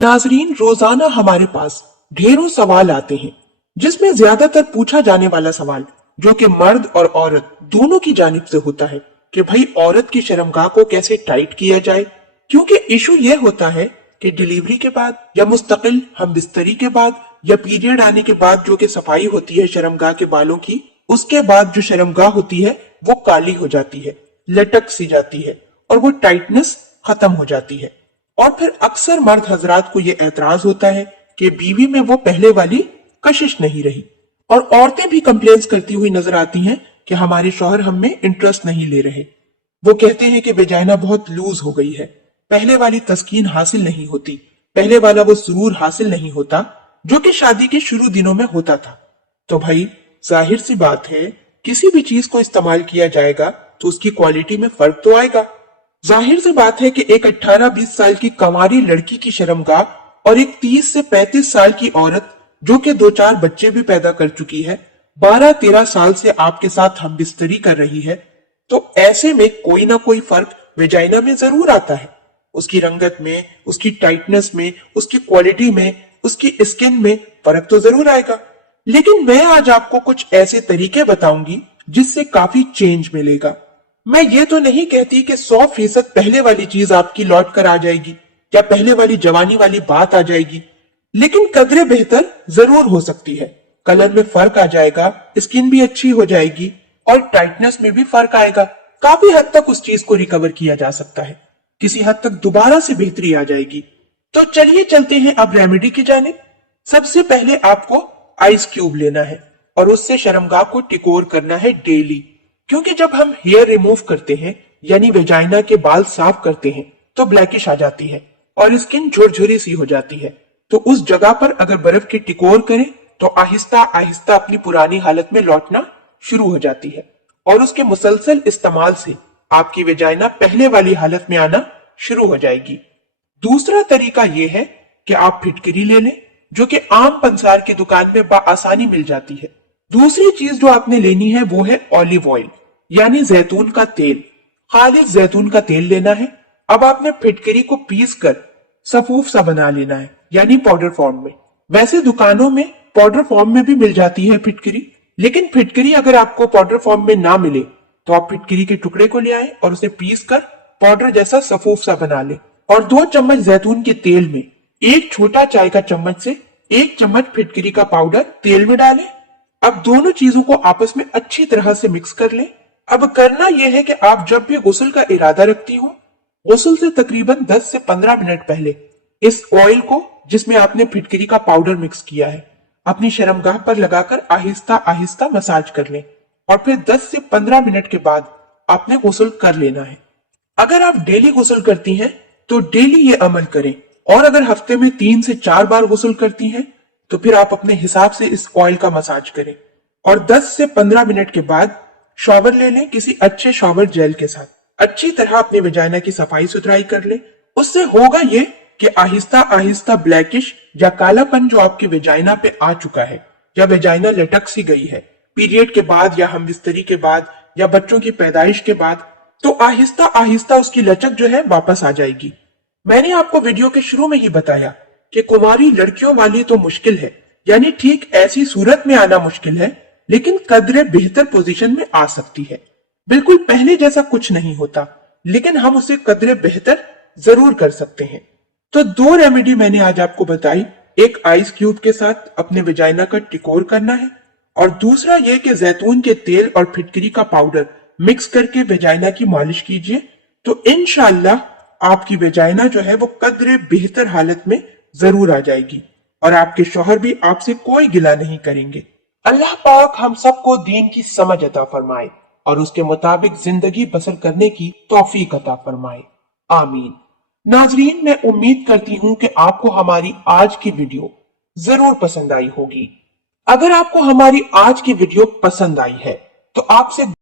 नाजरीन, रोजाना हमारे पास ढेरों सवाल आते हैं, जिसमें ज्यादातर पूछा जाने वाला सवाल जो कि मर्द और औरत दोनों की जानिब से होता है कि भाई औरत की शर्मगाह को कैसे टाइट किया जाए। क्योंकि इशू यह होता है कि डिलीवरी के बाद या मुस्तकिल हम बिस्तरी के बाद या पीरियड आने के बाद जो कि सफाई होती है शर्मगाह के बालों की, उसके बाद जो शर्मगाह होती है वो काली हो जाती है, लटक सी जाती है और वो टाइटनेस खत्म हो जाती है। और फिर अक्सर मर्द हजरात को ये एतराज होता है कि बीवी में वो पहले वाली कशिश नहीं रही, और औरतें भी कंप्लेंट्स करती हुई नजर आती हैं कि हमारे शौहर हम में इंटरेस्ट नहीं ले रहे। वो कहते हैं कि वेजाइना बहुत लूज हो गई है, पहले वाली तस्कीन हासिल नहीं होती, पहले वाला वो सुरूर हासिल नहीं होता जो कि शादी के शुरू दिनों में होता था। तो भाई जाहिर सी बात है, किसी भी चीज को इस्तेमाल किया जाएगा तो उसकी क्वालिटी में फर्क तो आएगा। जाहिर सी बात है कि एक 18-20 साल की कंवारी लड़की की शर्मगाह और एक 30 से 35 साल की औरत जो कि 2-4 बच्चे भी पैदा कर चुकी है, 12-13 साल से आपके साथ हम बिस्तरी कर रही है, तो ऐसे में कोई ना कोई फर्क वेजाइना में जरूर आता है। उसकी रंगत में, उसकी टाइटनेस में, उसकी क्वालिटी में, उसकी स्किन में फर्क तो जरूर आएगा। लेकिन मैं आज आपको कुछ ऐसे तरीके बताऊंगी जिससे काफी चेंज मिलेगा। मैं ये तो नहीं कहती कि 100% पहले वाली चीज आपकी लौट कर आ जाएगी या पहले वाली जवानी वाली बात आ जाएगी, लेकिन कदरे बेहतर जरूर हो सकती है। कलर में फर्क आ जाएगा, स्किन भी अच्छी हो जाएगी और टाइटनेस में भी फर्क आएगा। काफी हद तक उस चीज को रिकवर किया जा सकता है, किसी हद तक दोबारा से बेहतरी आ जाएगी। तो चलिए चलते हैं अब रेमेडी की जानिब। सबसे पहले आपको आइस क्यूब लेना है और उससे शर्मगाह को टिकोर करना है डेली, क्योंकि जब हम हेयर रिमूव करते हैं यानी वेजाइना के बाल साफ करते हैं तो ब्लैकिश आ जाती है और स्किन झुरझुरी सी हो जाती है। तो उस जगह पर अगर बर्फ की टिकोर करें तो आहिस्ता आहिस्ता अपनी पुरानी हालत में लौटना शुरू हो जाती है और उसके मुसलसल इस्तेमाल से आपकी वेजाइना पहले वाली हालत में आना शुरू हो जाएगी। दूसरा तरीका यह है कि आप फिटकरी ले लें जो कि आम पंसार की दुकान में बआसानी मिल जाती है। दूसरी चीज जो आपने लेनी है वो है ऑलिव ऑयल यानी जैतून का तेल। खालिस जैतून का तेल लेना है। अब आपने फिटकरी को पीस कर सफूफ सा बना लेना है यानी पाउडर फॉर्म में। वैसे दुकानों में पाउडर फॉर्म में भी मिल जाती है फिटकरी, लेकिन फिटकरी अगर आपको पाउडर फॉर्म में ना मिले तो आप फिटकरी के टुकड़े को ले आए और उसे पीस कर पाउडर जैसा सफूफ सा बना ले और 2 चम्मच जैतून के तेल में 1 छोटा चाय का चम्मच से 1 चम्मच फिटकरी का पाउडर तेल में डालें। अब दोनों चीजों को आपस में अच्छी तरह से मिक्स कर लें। अब करना यह है कि आप जब भी गुस्ल का इरादा रखती हो, गुस्ल से तकरीबन 10 से 15 मिनट पहले इस ऑयल को जिसमें आपने फिटकरी का पाउडर मिक्स किया है अपनी शर्मगाह पर लगाकर आहिस्ता आहिस्ता मसाज कर लें और फिर 10 से 15 मिनट के बाद आपने गुस्ल कर लेना है। अगर आप डेली गुस्ल करती हैं तो डेली ये अमल करें, और अगर हफ्ते में 3 से 4 बार गुस्ल करती हैं तो फिर आप अपने हिसाब से इस ऑयल का मसाज करें और 10 से 15 मिनट के बाद शॉवर ले लें किसी अच्छे शॉवर जेल के साथ। अच्छी तरह अपने वेजाइना की सफाई सुथराई कर लें। उससे होगा ये कि आहिस्ता आहिस्ता ब्लैकिश या कालापन जो आपके वेजाइना पे आ चुका है या वेजाइना लटक सी गई है पीरियड के बाद या हमबिस्तरी के बाद या बच्चों की पैदाइश के बाद, तो आहिस्ता आहिस्ता उसकी लचक जो है वापस आ जाएगी। मैंने आपको वीडियो के शुरू में ही बताया कि कुमारी लड़कियों वाली तो मुश्किल है, यानी ठीक ऐसी सूरत में आना मुश्किल है, लेकिन कदरे बेहतर पोजीशन में आ सकती है। बिल्कुल पहले जैसा कुछ नहीं होता, लेकिन हम उसे कदरे बेहतर जरूर कर सकते हैं। तो 2 रेमेडी मैंने आज आपको बताई। एक आइस क्यूब के साथ अपने वेजाइना का टिकोर करना है और दूसरा यह कि जैतून के तेल और फिटकरी का पाउडर मिक्स करके वेजाइना की मालिश कीजिए, तो इंशाअल्लाह आपकी वेजाइना जो है वो कदरे बेहतर हालत में जरूर आ जाएगी और आपके शौहर भी आपसे कोई गिला नहीं करेंगे। अल्लाह पाक हम सबको दीन की समझ अता फरमाए और उसके मुताबिक जिंदगी बसर करने की तौफीक अता फरमाए, आमीन। नाजरीन, मैं उम्मीद करती हूँ कि आपको हमारी आज की वीडियो जरूर पसंद आई होगी। अगर आपको हमारी आज की वीडियो पसंद आई है तो आपसे